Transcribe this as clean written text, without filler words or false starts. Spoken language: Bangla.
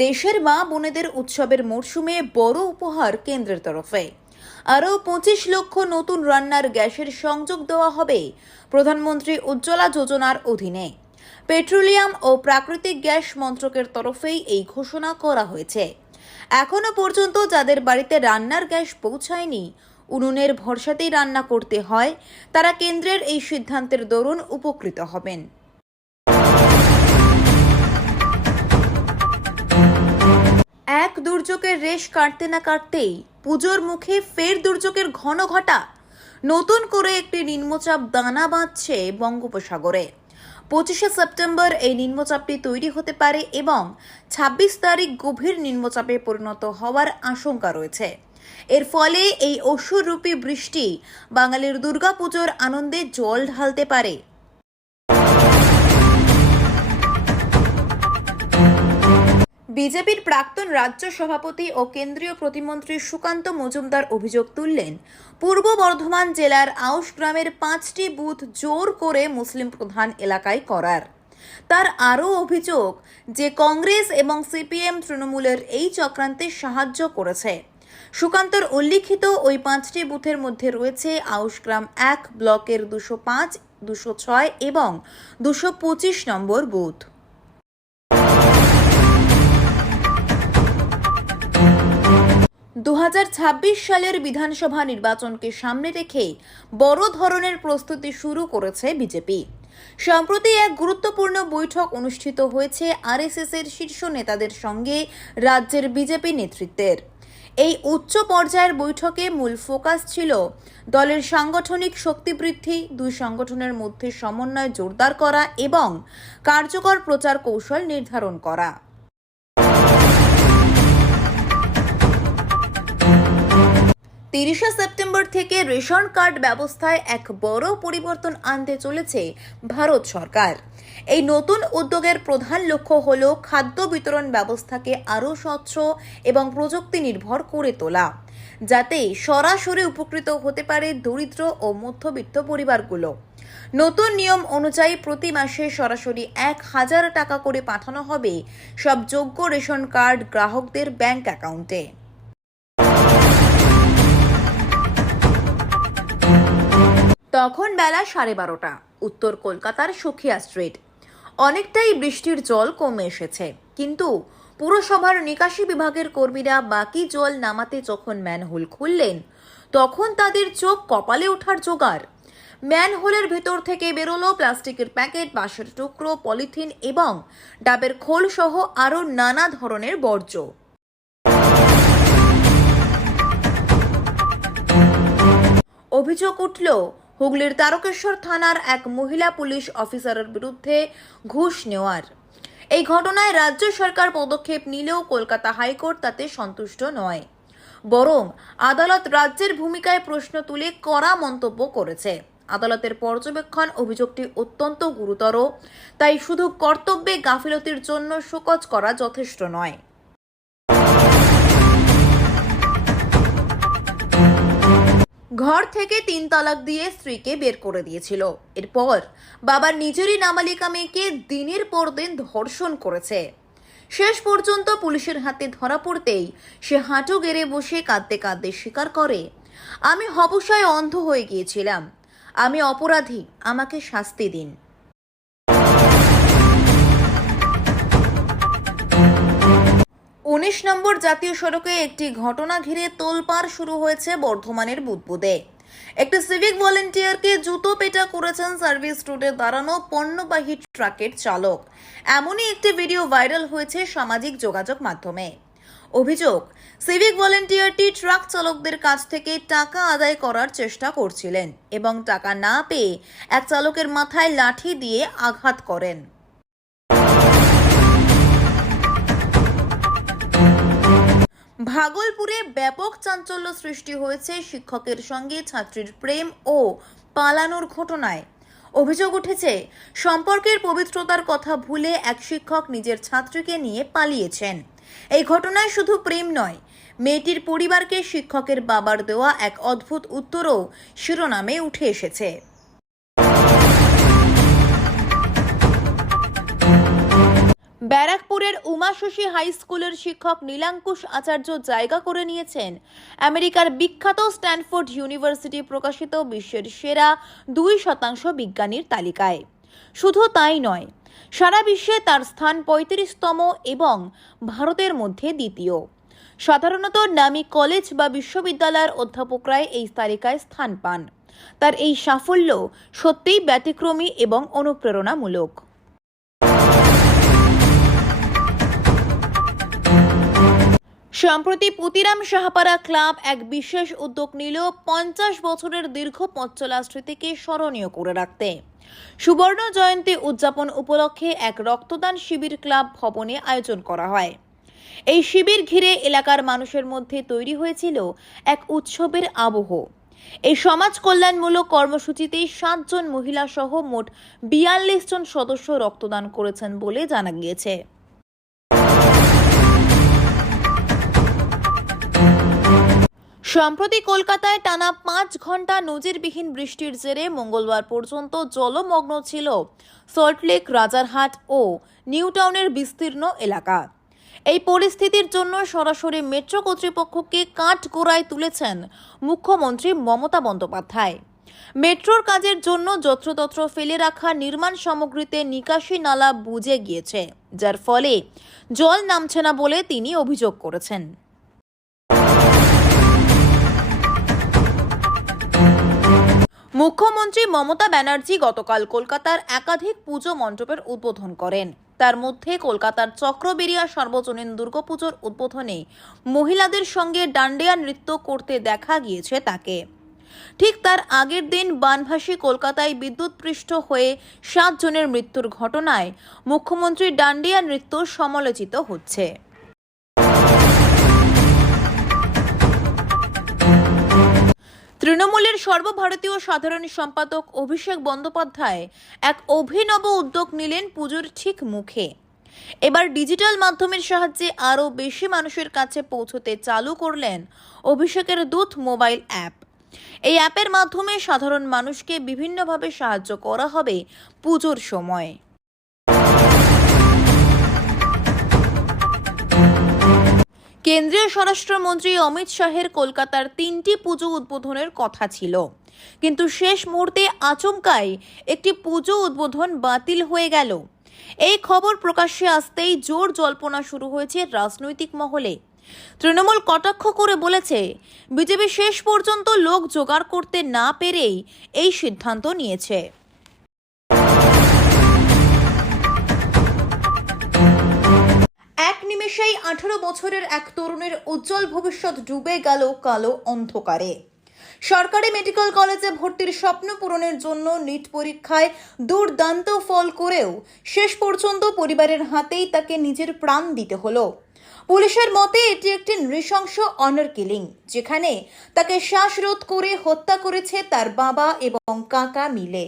দেশের মা বোনেদের উৎসবের মরশুমে বড় উপহার কেন্দ্রের তরফে। আরও 25 লক্ষ নতুন রান্নার গ্যাসের সংযোগ দেওয়া হবে প্রধানমন্ত্রী উজ্জ্বলা যোজনার অধীনে। পেট্রোলিয়াম ও প্রাকৃতিক গ্যাস মন্ত্রকের তরফেই এই ঘোষণা করা হয়েছে। এখনো পর্যন্ত যাদের বাড়িতে রান্নার গ্যাস পৌঁছায়নি, উনুনের ভরসাতেই রান্না করতে হয়, তারা কেন্দ্রের এই সিদ্ধান্তের দরুন উপকৃত হবেন। এক দুর্যোগের রেশ কাটতে না কাটতেই পুজোর মুখে ফের দুর্যোগের ঘন ঘটা। নতুন করে একটি নিম্নচাপ দানা বাঁধছে বঙ্গোপসাগরে। 25শে সেপ্টেম্বর এই নিম্নচাপটি তৈরি হতে পারে এবং 26 তারিখ গভীর নিম্নচাপে পরিণত হওয়ার আশঙ্কা রয়েছে। এর ফলে এই অসুররূপী বৃষ্টি বাঙালির দুর্গাপুজোর আনন্দে জল ঢালতে পারে। বিজেপির প্রাক্তন রাজ্য সভাপতি ও কেন্দ্রীয় প্রতিমন্ত্রী সুকান্ত মজুমদার অভিযোগ তুললেন, পূর্ব বর্ধমান জেলার আউশ গ্রামের 5টি বুথ জোর করে মুসলিম প্রধান এলাকায় করার। তার আরও অভিযোগ যে কংগ্রেস এবং সিপিএম তৃণমূলের এই চক্রান্তে সাহায্য করেছে। সুকান্তর উল্লিখিত ওই 5টি বুথের মধ্যে রয়েছে আউশগ্রাম 1 ব্লকের 205, 206 এবং 225 নম্বর বুথ। সালের বিধানসভা নির্বাচনকে সামনে রেখে বড় ধরনের প্রস্তুতি শুরু করেছে বিজেপি। সম্প্রতি এক গুরুত্বপূর্ণ বৈঠক অনুষ্ঠিত হয়েছে আরএসএস-এর শীর্ষ নেতাদের সঙ্গে রাজ্যের বিজেপি নেতৃত্বের। এই উচ্চ পর্যায়ের বৈঠকে মূল ফোকাস ছিল দলের সাংগঠনিক শক্তি বৃদ্ধি, দুই সংগঠনের মধ্যে সমন্বয় জোরদার করা এবং কার্যকর প্রচার কৌশল নির্ধারণ করা। 30শে সেপ্টেম্বর থেকে রেশন কার্ড ব্যবস্থায় এক বড় পরিবর্তন আনতে চলেছে ভারত সরকার। এই নতুন উদ্যোগের প্রধান লক্ষ্য হল খাদ্য বিতরণ ব্যবস্থাকে আরও স্বচ্ছ এবং প্রযুক্তি নির্ভর করে তোলা, যাতে সরাসরি উপকৃত হতে পারে দরিদ্র ও মধ্যবিত্ত পরিবারগুলো। নতুন নিয়ম অনুযায়ী প্রতি মাসে সরাসরি 1000 টাকা করে পাঠানো হবে সব যোগ্য রেশন কার্ড গ্রাহকদের ব্যাংক অ্যাকাউন্টে। তখন বেলা 12:30। উত্তর কলকাতার সুখিয়া স্ট্রিট। অনেকটাই বৃষ্টির জল কমে এসেছে, কিন্তু পুরসভার নিকাশি বিভাগের কর্মীরা বাকি জল নামাতে যখন ম্যানহোল খুললেন, তখন তাদের চোখ কপালে ওঠার জোগাড়। ম্যানহোলের ভেতর থেকে বেরোলো প্লাস্টিকের প্যাকেট, বাঁশের টুকরো, পলিথিন এবং ডাবের খোল সহ আরও নানা ধরনের বর্জ্য। অভিযোগ উঠল হুগলির তারকেশ্বর থানার এক মহিলা পুলিশ অফিসারের বিরুদ্ধে ঘুষ নেওয়ার। এই ঘটনায় রাজ্য সরকার পদক্ষেপ নিলেও কলকাতা হাইকোর্ট তাতে সন্তুষ্ট নয়, বরং আদালত রাজ্যের ভূমিকায় প্রশ্ন তুলে কড়া মন্তব্য করেছে। আদালতের পর্যবেক্ষণ অভিযোগটি অত্যন্ত গুরুতর, তাই শুধু কর্তব্যে গাফিলতির জন্য শোকজ করা যথেষ্ট নয়। ঘর থেকে 3 তালাক দিয়ে স্ত্রীকে বের করে দিয়েছিল। এরপর বাবার নিজেরই নাবালিকা মেয়েকে দিনের পর দিন ধর্ষণ করেছে। শেষ পর্যন্ত পুলিশের হাতে ধরা পড়তেই সে হাঁটু গেড়ে বসে কাঁদতে কাঁদতে স্বীকার করে, আমি হবশায় অন্ধ হয়ে গিয়েছিলাম, আমি অপরাধী, আমাকে শাস্তি দিন। উনিশ নম্বর জাতীয় সড়কে একটি ঘটনা ঘিরে তোলপাড় শুরু হয়েছে বর্ধমানের বুদবুদে। একটি সিভিক ভলেন্টিয়ারকে জুতো পেটা করেছেন সার্ভিস রোডে দাঁড়ানো পণ্যবাহী ট্রাকের চালক। এমনই একটি ভিডিও ভাইরাল হয়েছে সামাজিক যোগাযোগ মাধ্যমে। অভিযোগ, সিভিক ভলেন্টিয়ারটি ট্রাক চালকদের কাছ থেকে টাকা আদায় করার চেষ্টা করছিলেন এবং টাকা না পেয়ে এক চালকের মাথায় লাঠি দিয়ে আঘাত করেন। ভাগলপুরে ব্যাপক চাঞ্চল্য সৃষ্টি হয়েছে শিক্ষকের সঙ্গে ছাত্রীর প্রেম ও পালানোর ঘটনায়। অভিযোগ উঠেছে, সম্পর্কের পবিত্রতার কথা ভুলে এক শিক্ষক নিজের ছাত্রীকে নিয়ে পালিয়েছেন। এই ঘটনায় শুধু প্রেম নয়, মেয়েটির পরিবারকে শিক্ষকের বাবার দেওয়া এক অদ্ভুত উত্তরও শিরোনামে উঠে এসেছে। ব্যারাকপুরের উমাশশী হাই স্কুলের শিক্ষক নীলাঙ্কুশ আচার্য জায়গা করে নিয়েছেন আমেরিকার বিখ্যাত স্ট্যানফোর্ড ইউনিভার্সিটি প্রকাশিত বিশ্বের সেরা 2% বিজ্ঞানীর তালিকায়। শুধু তাই নয়, সারা বিশ্বে তার স্থান 35তম এবং ভারতের মধ্যে দ্বিতীয়। সাধারণত নামী কলেজ বা বিশ্ববিদ্যালয়ের অধ্যাপকরাই এই তালিকায় স্থান পান। তার এই সাফল্য সত্যিই ব্যতিক্রমী এবং অনুপ্রেরণামূলক। সম্প্রতি পুতিরাম সাহাপাড়া ক্লাব এক বিশেষ উদ্যোগ নিল 50 বছরের দীর্ঘ পথ চলা স্মৃতিকে স্মরণীয় করে রাখতে। সুবর্ণ জয়ন্তী উদযাপন উপলক্ষে এক রক্তদান শিবির ক্লাব ভবনে আয়োজন করা হয়। এই শিবির ঘিরে এলাকার মানুষের মধ্যে তৈরি হয়েছিল এক উৎসবের আবহ। এই সমাজ কল্যাণমূলক কর্মসূচিতে 7 জন মহিলা সহ মোট 42 জন সদস্য রক্তদান করেছেন বলে জানা গিয়েছে। সম্প্রতি কলকাতায় টানা 5 ঘন্টা নজিরবিহীন বৃষ্টির জেরে মঙ্গলবার পর্যন্ত জলমগ্ন ছিল সল্টলেক, রাজারহাট ও নিউটাউনের বিস্তীর্ণ এলাকা। এই পরিস্থিতির জন্য সরাসরি মেট্রো কর্তৃপক্ষকে কাঠগড়ায় তুলেছেন মুখ্যমন্ত্রী মমতা বন্দ্যোপাধ্যায়। মেট্রোর কাজের জন্য যত্রতত্র ফেলে রাখা নির্মাণ সামগ্রীতে নিকাশি নালা বুজে গিয়েছে, যার ফলে জল নামছে না বলে তিনি অভিযোগ করেছেন। মুখ্যমন্ত্রী মমতা ব্যানার্জি গতকাল কলকাতার একাধিক পুজো মণ্ডপের উদ্বোধন করেন। তার মধ্যে কলকাতার চক্রবেরিয়া সার্বজনীন দুর্গাপুজোর উদ্বোধনে মহিলাদের সঙ্গে ডান্ডিয়া নৃত্য করতে দেখা গিয়েছে তাকে। ঠিক তার আগের দিন বানভাসী কলকাতায় বিদ্যুৎপৃষ্ট হয়ে 7 জনের মৃত্যুর ঘটনায় মুখ্যমন্ত্রীর ডান্ডিয়া নৃত্য সমালোচিত হচ্ছে। তৃণমূলের সর্বভারতীয় সাধারণ সম্পাদক অভিষেক বন্দ্যোপাধ্যায় এক অভিনব উদ্যোগ নিলেন পুজোর ঠিক মুখে। এবার ডিজিটাল মাধ্যমের সাহায্যে আরও বেশি মানুষের কাছে পৌঁছতে চালু করলেন অভিষেকের দূত মোবাইল অ্যাপ। এই অ্যাপের মাধ্যমে সাধারণ মানুষকে বিভিন্নভাবে সাহায্য করা হবে পুজোর সময়। কেন্দ্রীয় স্বরাষ্ট্রমন্ত্রী অমিত শাহের কলকাতার 3টি পুজো উদ্বোধনের কথা ছিল, কিন্তু শেষ মুহূর্তে আচমকাই একটি পুজো উদ্বোধন বাতিল হয়ে গেল। এই খবর প্রকাশ্যে আসতেই জোর জল্পনা শুরু হয়েছে রাজনৈতিক মহলে। তৃণমূল কটাক্ষ করে বলেছে, বিজেপি শেষ পর্যন্ত লোক জোগাড় করতে না পেরেই এই সিদ্ধান্ত নিয়েছে। এক নিমেষেই 18 বছরের এক তরুণের উজ্জ্বল ভবিষ্যৎ ডুবে গেল কালো অন্ধকারে। সরকারি মেডিকেল কলেজে ভর্তির স্বপ্ন পূরণের জন্য নিট পরীক্ষায় দুর্দান্ত ফল করেও শেষ পর্যন্ত পরিবারের হাতেই তাকে নিজের প্রাণ দিতে হলো। পুলিশের মতে এটি একটি নৃশংস অনার কিলিং, যেখানে তাকে শ্বাসরোধ করে হত্যা করেছে তার বাবা এবং কাকা মিলে।